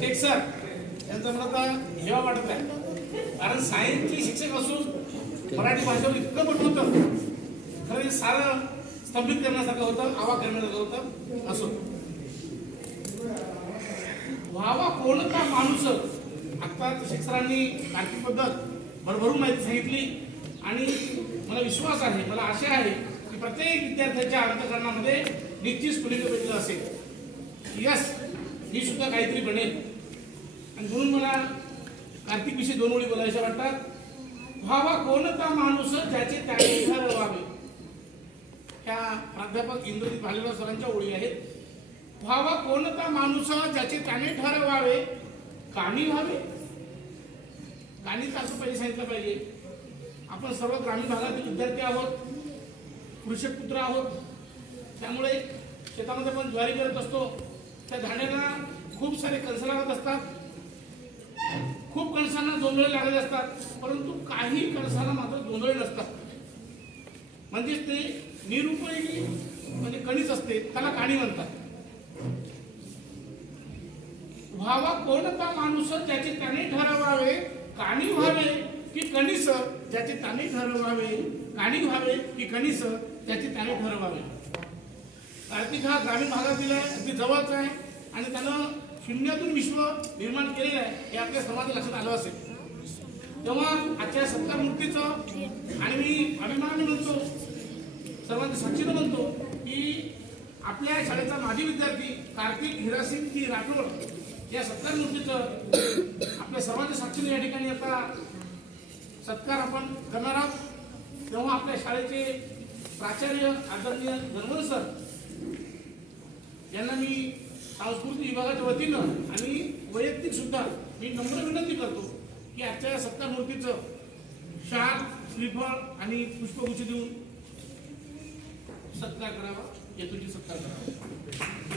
Shaikh sir यांचं मला आता हेवा वाटत आहे, कारण सायन्सचे शिक्षक असून मराठी भाषेवर इतकं मोठं होतं, खरं हे सारं स्तंभित करण्यासारखं होतं, आवा करण्यासारखं होतं. असो, व्हावा कोणता माणूस. आता शेख सरांनी कार्तिक बद्दल भरभरून माहिती सांगितली आणि मला विश्वास आहे, मला आशा आहे की प्रत्येक विद्यार्थ्याच्या अंतःकरणामध्ये निश्चित स्फुलिंग भेटलं असेल. यस, मी सुद्धा काहीतरी बनेल. आणि म्हणून मला कार्तिक विषयी 2 ओळी बोलायच्या वाटतात. व्हावा कोणता माणूस ज्याचे त्याने ठरवावे. ह्या प्राध्यापक इंद्रजित भालेराव सरांच्या ओळी आहेत. व्हावा कोणता माणूस ज्याचे त्याने ठरवावे, काणी व्हावे. काणीच असं पहिले सांगितलं पाहिजे. आपण सर्व ग्रामीण भागातील विद्यार्थी आहोत, कृषक पुत्र आहोत, त्यामुळे शेतामध्ये पण ज्वारी करत असतो. त्या धान्याला खूप सारे कणस लागत असतात, खूप कणसांना जोंधळे लागत असतात, परंतु काही कणसांना मात्र जोंधळे नसतात. म्हणजेच ते निरुपयोगी म्हणजे कणीच असते, त्याला काणी म्हणतात. व्हावा कोणता माणूस ज्याचे त्याने ठरवावे, काणी व्हावे की कणीस ज्याचे त्याने ठरवावे. काणी व्हावे की कणीस ज्याचे त्याने ठरवावे. कार्तिक हा ग्रामीण भागातील आहे, अगदी जवळच आहे आणि त्यानं शून्यातून विश्व निर्माण केलेलं आहे हे आपल्या समाजात लक्षात आलं असेल. तेव्हा आजच्या सत्कार मूर्तीचं आणि मी अभिमानाने म्हणतो, सर्वांच्या साक्षीनं म्हणतो की आपल्या शाळेचा माजी विद्यार्थी कार्तिक हिरासिंग राठोड या सत्कार मूर्तीचं आपल्या सर्वांच्या साक्षीने या ठिकाणी आता सत्कार आपण करणार आहोत. तेव्हा आपल्या शाळेचे प्राचार्य आदरणीय गणवंत सर यांना मी सांस्कृतिक विभागाच्या वतीनं आणि वैयक्तिक सुद्धा मी नम्र विनंती करतो की आजच्या सत्कार मूर्तीचं शाल, श्रीफळ आणि पुष्पगुच्छ देऊन सत्कार करावा, येथूनची सत्कार करावा.